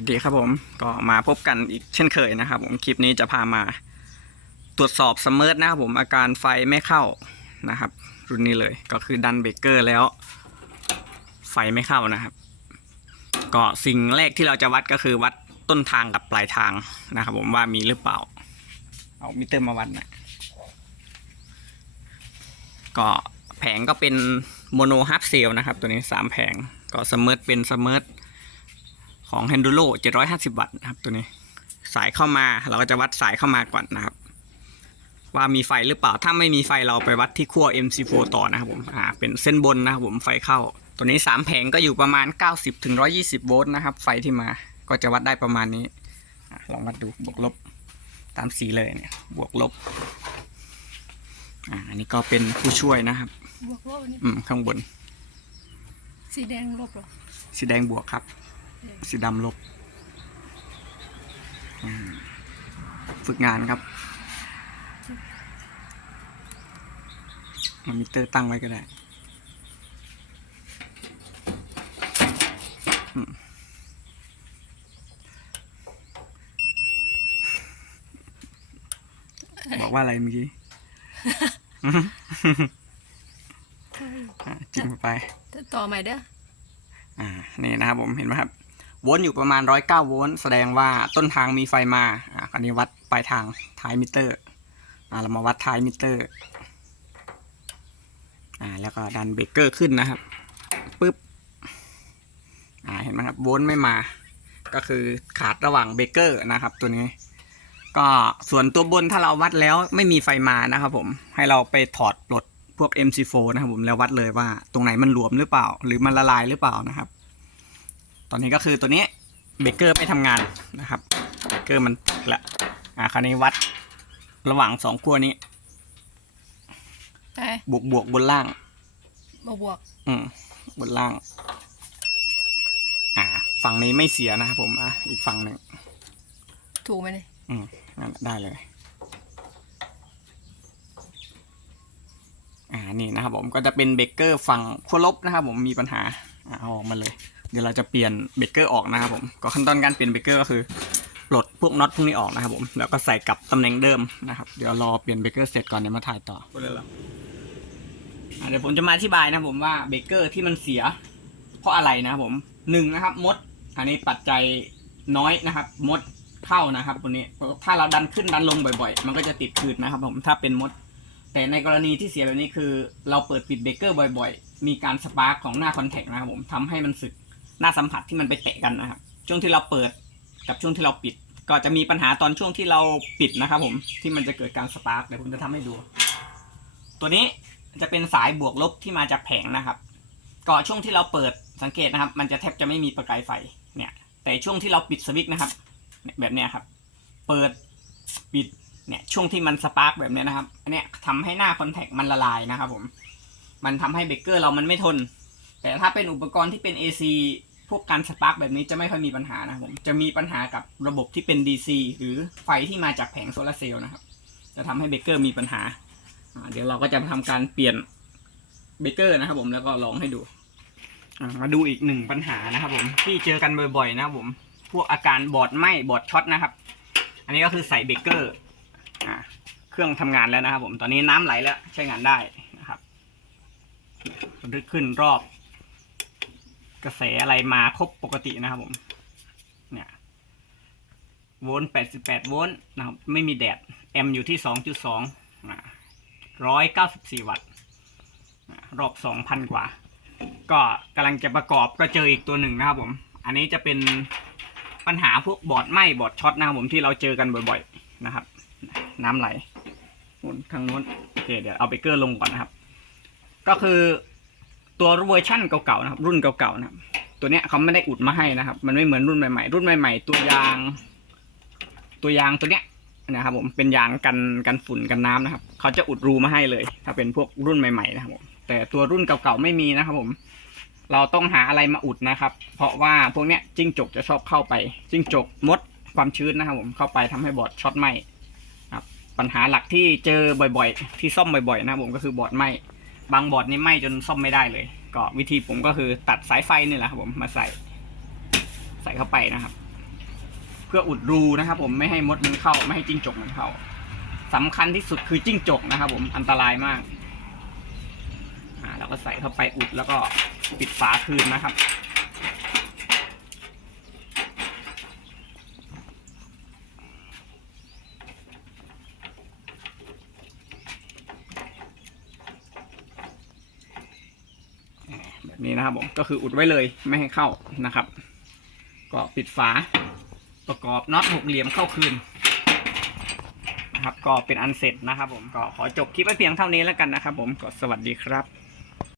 วัสดีครับผมก็มาพบกันอีกเช่นเคยนะครับ ผมคลิปนี้จะพามาตรวจสอบซัมเมอร์นะครับผมอาการไฟไม่เข้านะครับ รุ่นนี้เลยก็คือดันเบรกเกอร์แล้ว ไฟไม่เข้านะครับ ก็สิ่งแรกที่เราจะวัดก็คือวัดต้นทางกับปลายทางนะครับ ผมว่ามีหรือเปล่า เอามิเตอร์มาวัดนะก็แผงก็เป็นโมโนฮาร์ฟเซลนะครับ ตัวนี้สามแผงก็ซัมเมอร์เป็นซัมเมอร์ ของ h e n d u r o 750 วัตต์นะครับตัวนี้ สายเข้ามาเราก็จะวัดสายเข้ามาก่อนนะครับ ว่ามีไฟหรือเปล่าถ้าไม่มีไฟเราไปวัดที่ขั้ว MC4 ต่อนะครับผมอ่าเป็นเส้นบนนะครับผมไฟเข้า ตัวนี้ 3 แผงก็อยู่ประมาณ 90ถึง120 โวลต์นะครับ ไฟที่มาก็จะวัดได้ประมาณนี้อะลองวัดดูบวกลบตามสีเลยเนี่ยบวกลบอ่าอันนี้ก็เป็นผู้ช่วยนะครับ บวกลบอันนี้อืมข้างบน สีแดงลบเหรอ สีแดงบวกครับ สีดำลบอืมฝึกงานครับเอามิเตอร์ตั้งไว้ก็ได้อืมบอกว่าอะไรเมื่อกี้อะจิ้มเข้าไป ต่อใหม่เด้อ อ่า นี่นะครับผม เห็นไหมครับ โวลต์อยู่ประมาณร้อยเก้าโวลต์แสดงว่าต้นทางมีไฟมาอ่าคราวนี้วัดปลายทางท้ายมิเตอร์อ่าเรามาวัดท้ายมิเตอร์อ่าแล้วก็ดันเบรกเกอร์ขึ้นนะครับปึ๊บอ่าเห็นไหมครับโวลต์ไม่มา ก็คือขาดระหว่างเบรกเกอร์นะครับ ตัวนี้ ก็ส่วนตัวบนถ้าเราวัดแล้วไม่มีไฟมานะครับผมให้เราไปถอดปลดพวก MC4 นะครับผมแล้ววัดเลยว่าตรงไหนมันหลวมหรือเปล่า หรือมันละลายหรือเปล่านะครับ ตอนนี้ก็คือตัวนี้เบรกเกอร์ไม่ทำงานนะครับเบรกเกอร์มันตัดละอ่าคราวนี้วัดระหว่างสองขั้วนี้ ไปบวกบวกบนล่าง บวกบวกอืมบนล่าง อ่า ฝั่งนี้ไม่เสียนะครับผมอะอีกฝั่งหนึ่งถูกไหมเนี่ยอืมนั่นแหละได้เลย อ่านี่นะครับผมก็จะเป็นเบรกเกอร์ฝั่งขั้วลบนะครับผมมีปัญหาอ่าเอาออกมาเลย เดี๋ยวเราจะเปลี่ยนเบเกอร์ออกนะครับผมก็ขั้นตอนการเปลี่ยนเบเกอร์ก็คือปลดพวกน็อตพวกนี้ออกนะครับผมแล้วก็ใส่กลับตำแหน่งเดิมนะครับเดี๋ยวรอเปลี่ยนเบเกอร์เสร็จก่อนเดี๋ยวมาถ่ายต่อเดี๋ยวผมจะมาอธิบายนะผมว่าเบเกอร์ที่มันเสีย เพราะอะไรนะครับผมหนึ่งนะครับ มด อันนี้ปัจจัยน้อยนะครับ มดเข้านะครับตัวนี้ถ้าเราดันขึ้นดันลงบ่อย ๆ มันก็จะติดคืนนะครับ ผมถ้าเป็นมด แต่ในกรณีที่เสียแบบนี้คือ เราเปิดปิดเบเกอร์บ่อย ๆ มีการสปาร์กของหน้าคอนแทคนะครับผมทำให้มันสึก หน้าสัมผัสที่มันไปเตะกันนะครับ ช่วงที่เราเปิดกับช่วงที่เราปิด ก็จะมีปัญหาตอนช่วงที่เราปิดนะครับ ผมที่มันจะเกิดการสปาร์กเดี๋ยวผมจะทำให้ดู ตัวนี้จะเป็นสายบวกลบที่มาจากแผงนะครับก็ช่วงที่เราเปิดสังเกตนะครับ มันจะแทบจะไม่มีประกายไฟเนี่ย แต่ช่วงที่เราปิดสวิตช์นะครับ แบบเนี้ยครับ เปิดปิดเนี่ยช่วงที่มันสปาร์กแบบเนี้ยนะครับ อันเนี้ยทำให้หน้าคอนแทคมันละลายนะครับผม มันทำให้เบรกเกอร์เรามันไม่ทน แต่ถ้าเป็นอุปกรณ์ที่เป็น AC พวกการสปาร์กแบบนี้จะไม่ค่อยมีปัญหานะผม จะมีปัญหากับระบบที่เป็น DC หรือไฟที่มาจากแผงโซลาเซลล์นะครับ จะทำให้เบเกอร์มีปัญหา เดี๋ยวเราก็จะทำการเปลี่ยนเบเกอร์นะครับผมแล้วก็ลองให้ดู มาดูอีกหนึ่งปัญหานะครับผม ที่เจอกันบ่อยๆนะครับผม พวกอาการบอดไหมบอดช็อตนะครับ อันนี้ก็คือใส่เบเกอร์เครื่องทำงานแล้วนะครับผม ตอนนี้น้ำไหลแล้วใช้งานได้นะครับรึกขึ้นรอบ กระแสอะไรมาครบปกตินะครับผมเนี่ยโวลต์88โวลต์นะครับไม่มีแดดแอมอยู่ที่2.2อ่า194วัตต์อ่ารอบ2,000กว่า ก็กำลังจะประกอบก็เจออีกตัวหนึ่งนะครับผม อันนี้จะเป็นปัญหาพวกบอร์ดไหม้บอร์ดช็อตนะครับผมที่เราเจอกันบ่อยๆนะครับ น้ำไหลบนทางนู้นโอเคเดี๋ยวเอาเบเกอร์ลงก่อนนะครับ ก็คือ ตัวเวอร์ชั่นเก่าๆนะครับ รุ่นเก่าๆนะครับ ตัวเนี้ยเขาไม่ได้อุดมาให้นะครับ มันไม่เหมือนรุ่นใหม่ๆ รุ่นใหม่ ๆ ตัวยาง ตัวยางตัวเนี้ยนะครับ ผมเป็นยางกันกันฝุ่นกันน้ำนะครับ เขาจะอุดรูมาให้เลย ถ้าเป็นพวกรุ่นใหม่ๆนะครับผมแต่ตัวรุ่นเก่าๆไม่มีนะครับ ผม เราต้องหาอะไรมาอุดนะครับ เพราะว่าพวกเนี้ยจิ้งจกจะชอบเข้าไป จิ้งจกมดความชื้นนะครับ ผมเข้าไปทำให้บอร์ดช็อตไหมครับ ปัญหาหลักที่เจอบ่อย ๆ ที่ซ่อมบ่อยๆ นะครับผมก็คือบอร์ดไหม บางบอร์ดนี่ไหมจนซ่อมไม่ได้เลย ก็วิธีผมก็คือตัดสายไฟนี่แหละครับผมมาใส่ ใส่เข้าไปนะครับ เพื่ออุดรูนะครับ ผมไม่ให้มดมันเข้าไม่ให้จิ้งจกมันเข้าสำคัญที่สุดคือจิ้งจกนะครับ ผมอันตรายมากอ่าเราก็ใส่เข้าไปอุดแล้วก็ปิดฝาคืนนะครับ นี้นะครับผมก็คืออุดไว้เลยไม่ให้เข้านะครับ ก็ปิดฝาประกอบน็อตหกเหลี่ยมเข้าคืนนะครับก็เป็นอันเสร็จนะครับผมก็ขอจบคลิปไว้เพียงเท่านี้แล้วกันนะครับผมก็สวัสดีครับ